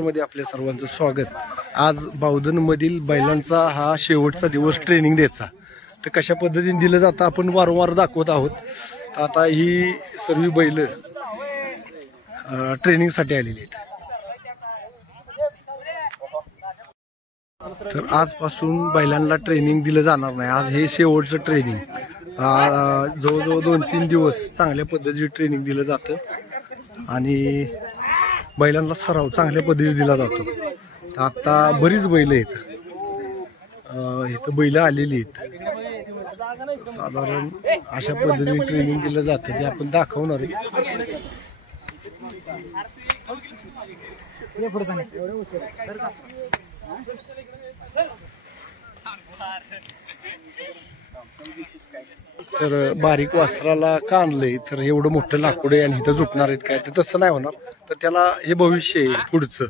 मध्ये आपल्या सर्वांचं स्वागत। आज बावधन मधील बैलांचा हा शेवटचा दिवस ट्रेनिंग द्यायचा, तर कशा पद्धतीने दिलं जातं आपण वारंवार दाखवत आहोत। तर आता ही सर्व बैल ट्रेनिंग साठी आलेली आहेत। तर आजपासून बैलांना ट्रेनिंग दिलं जाणार नाही, आज हे शेवटचं ट्रेनिंग। जवळजवळ 2-3 दिवस चांगल्या पद्धतीने ट्रेनिंग दिलं जातं आणि बैलांना सराव चांगल्या पद्धतीने दिला जातो। तर आता बरीच बैल आहेत, इथं बैल आलेली आहेत। साधारण अशा पद्धतीने ट्रेनिंग दिलं जातं, ते आपण दाखवणार आहे। तर बारीक वस्त्राला का आणलंय, तर एवढं मोठं लाकूड आहे आणि इथं झोपणार आहेत काय, तर तसं नाही होणार। तर त्याला हे भविष्य आहे पुढचं,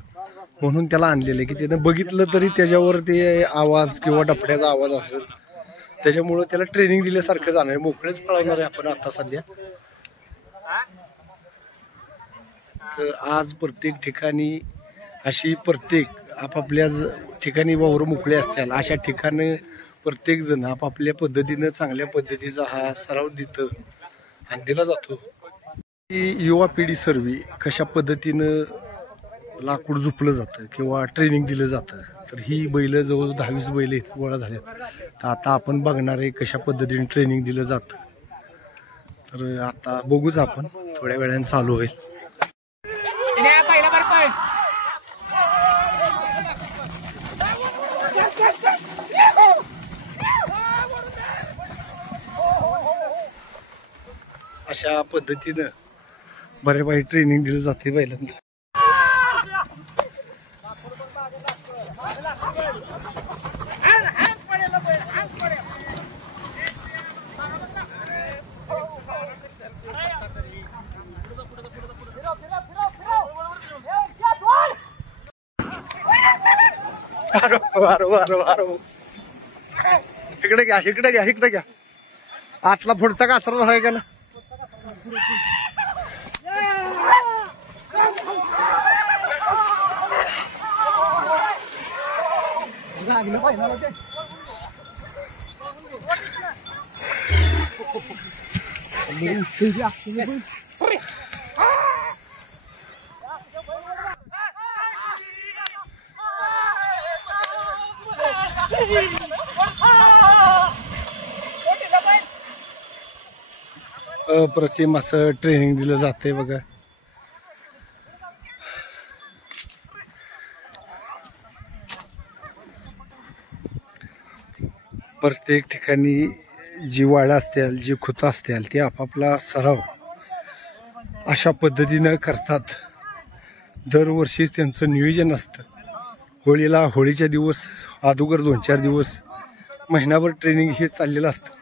म्हणून त्याला आणलेलं आहे की त्यानं बघितलं तरी त्याच्यावर ते आवाज किंवा डफड्याचा आवाज असेल, त्याच्यामुळं त्याला ट्रेनिंग दिल्यासारखं जाणार आहे। मोकळेच पळवणार आहे आपण आता सध्या। तर आज प्रत्येक ठिकाणी अशी प्रत्येक आपापल्या ठिकाणी वावर मोकळे असतील, अशा ठिकाणी प्रत्येक जण आपापल्या पद्धतीनं चांगल्या पद्धतीचा हा सराव देतं आणि दिला जातो। युवा पिढी सर्व कशा पद्धतीनं लाकूड झुपलं जातं किंवा ट्रेनिंग दिलं जातं, तर ही बैल जवळ 10-20 बैल इथे गोळा झाल्यात। तर आता आपण बघणार आहे कशा पद्धतीने ट्रेनिंग दिलं जातं। तर आता बघूच आपण, थोड्या वेळाने चालू होईल। अशा पद्धतीनं बऱ्यापैकी ट्रेनिंग दिलं जाते बैलांना। इकडे घ्या, इकडे घ्या, इकडे घ्या। आतला पुढचा कासरा आहे का ना? अप्रतिम असं ट्रेनिंग दिलं जाते बघा। प्रत्येक ठिकाणी जी वाडा असतील, जी खुता असतील, ते आपापला सराव अशा पद्धतीनं करतात। दरवर्षी त्यांचं नियोजन असतं। होळीला, होळीच्या दिवस अगोदर 2-4 दिवस, महिनाभर ट्रेनिंग हे चाललेलं असतं।